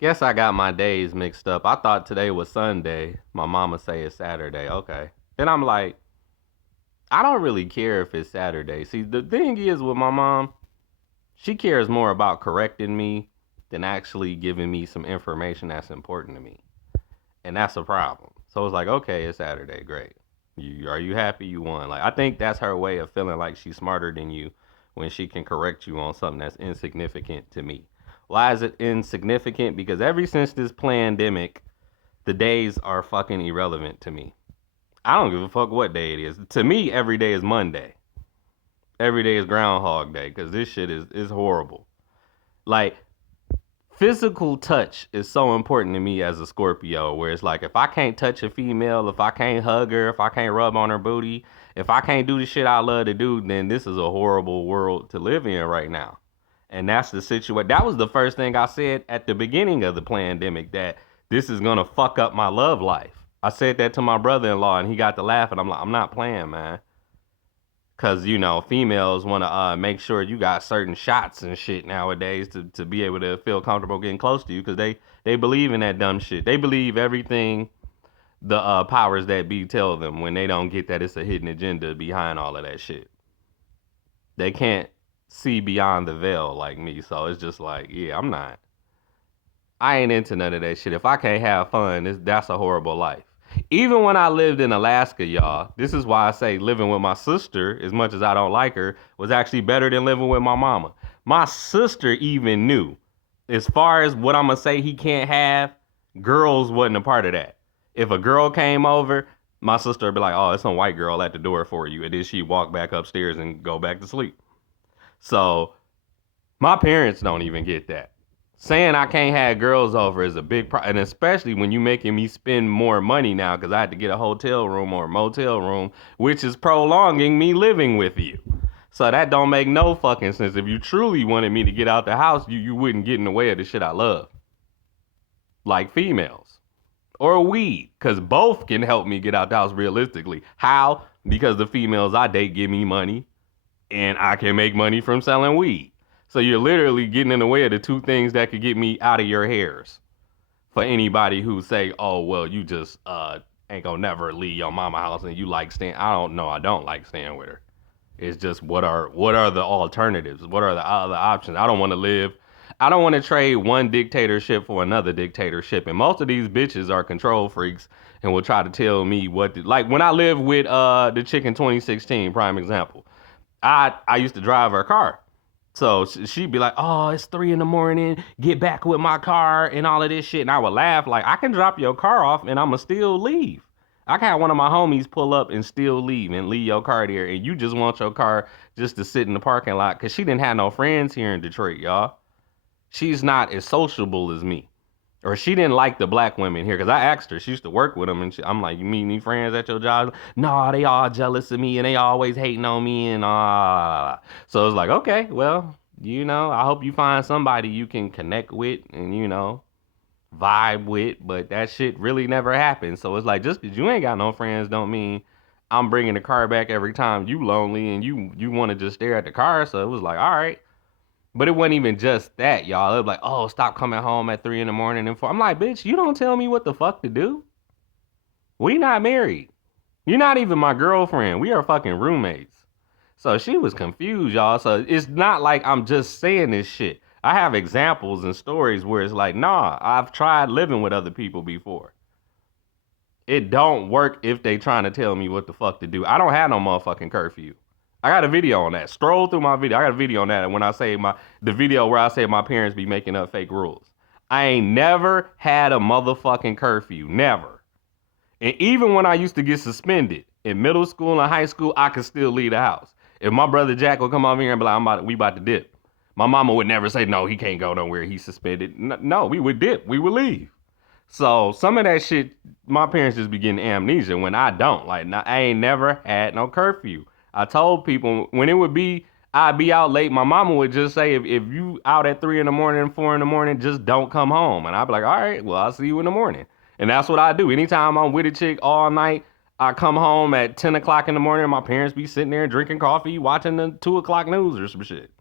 Guess I got my days mixed up. I thought today was Sunday. My mama say it's Saturday. Okay. Then I'm like, I don't really care if it's Saturday. See, the thing is with my mom, she cares more about correcting me than actually giving me some information that's important to me. And that's a problem. So it's like, okay, it's Saturday, great. Are you happy you won? Like I think that's her way of feeling like she's smarter than you when she can correct you on something that's insignificant to me. Why is it insignificant? Because ever since this pandemic, the days are fucking irrelevant to me. I don't give a fuck what day it is. To me, every day is Monday. Every day is Groundhog Day because this shit is horrible. Like physical touch is so important to me as a Scorpio, where it's like if I can't touch a female, if I can't hug her, if I can't rub on her booty, if I can't do the shit I love to do, then this is a horrible world to live in right now. And that's the situation. That was the first thing I said at the beginning of the pandemic, that this is gonna fuck up my love life. I said that to my brother-in-law and he got to laugh and I'm like, I'm not playing, man. Cause females want to make sure you got certain shots and shit nowadays to be able to feel comfortable getting close to you. Cause they believe in that dumb shit. They believe everything the powers that be tell them when they don't get that it's a hidden agenda behind all of that shit. They can't see beyond the veil like me. So it's just like, yeah, I'm not. I ain't into none of that shit. If I can't have fun, that's a horrible life. Even when I lived in Alaska, y'all, this is why I say living with my sister, as much as I don't like her, was actually better than living with my mama. My sister even knew, as far as what I'm gonna say he can't have, girls wasn't a part of that. If a girl came over, my sister would be like, oh, it's some white girl at the door for you. And then she'd walk back upstairs and go back to sleep. So my parents don't even get that. Saying I can't have girls over is a big problem, and especially when you making me spend more money now because I had to get a hotel room or a motel room, which is prolonging me living with you. So that don't make no fucking sense. If you truly wanted me to get out the house, you wouldn't get in the way of the shit I love, like females or weed, because both can help me get out the house realistically. How? Because the females I date give me money, and I can make money from selling weed. So you're literally getting in the way of the two things that could get me out of your hairs. For anybody who say, "Oh, well, you just ain't gonna never leave your mama house and you like staying," I don't know. I don't like staying with her. It's just what are the alternatives? What are the other options? I don't want to live. I don't want to trade one dictatorship for another dictatorship. And most of these bitches are control freaks and will try to tell me what like when I lived with the chick in 2016, prime example. I used to drive her car. So she'd be like, "Oh, it's 3 in the morning. Get back with my car and all of this shit." And I would laugh like, "I can drop your car off and I'ma still leave. I can have one of my homies pull up and still leave and leave your car there, and you just want your car just to sit in the parking lot because she didn't have no friends here in Detroit, y'all. She's not as sociable as me." Or she didn't like the black women here because I asked her. She used to work with them, and I'm like, "You meet any friends at your job?" No, they all jealous of me and they always hating on me and So it's like, okay, well, I hope you find somebody you can connect with and vibe with, but that shit really never happened. So it's like just because you ain't got no friends don't mean I'm bringing the car back every time you lonely and you want to just stare at the car. So it was like, all right. But it wasn't even just that, y'all. It was like, oh, stop coming home at 3 in the morning and 4. I'm like, bitch, you don't tell me what the fuck to do. We not married. You're not even my girlfriend. We are fucking roommates. So she was confused, y'all. So it's not like I'm just saying this shit. I have examples and stories where it's like, nah, I've tried living with other people before. It don't work if they trying to tell me what the fuck to do. I don't have no motherfucking curfew. I got a video on that. Stroll through my video. I got a video on that. When I say the video where I say my parents be making up fake rules. I ain't never had a motherfucking curfew. Never. And even when I used to get suspended in middle school and high school, I could still leave the house. If my brother Jack would come over here and be like, we about to dip. My mama would never say, no, he can't go nowhere. He's suspended. No, we would dip. We would leave. So some of that shit, my parents just be getting amnesia when I don't. Like, I ain't never had no curfew. I told people when it would be, I'd be out late. My mama would just say, if you out at 3 in the morning, 4 in the morning, just don't come home. And I'd be like, all right, well, I'll see you in the morning. And that's what I do. Anytime I'm with a chick all night, I come home at 10 o'clock in the morning. My parents be sitting there drinking coffee, watching the 2 o'clock news or some shit.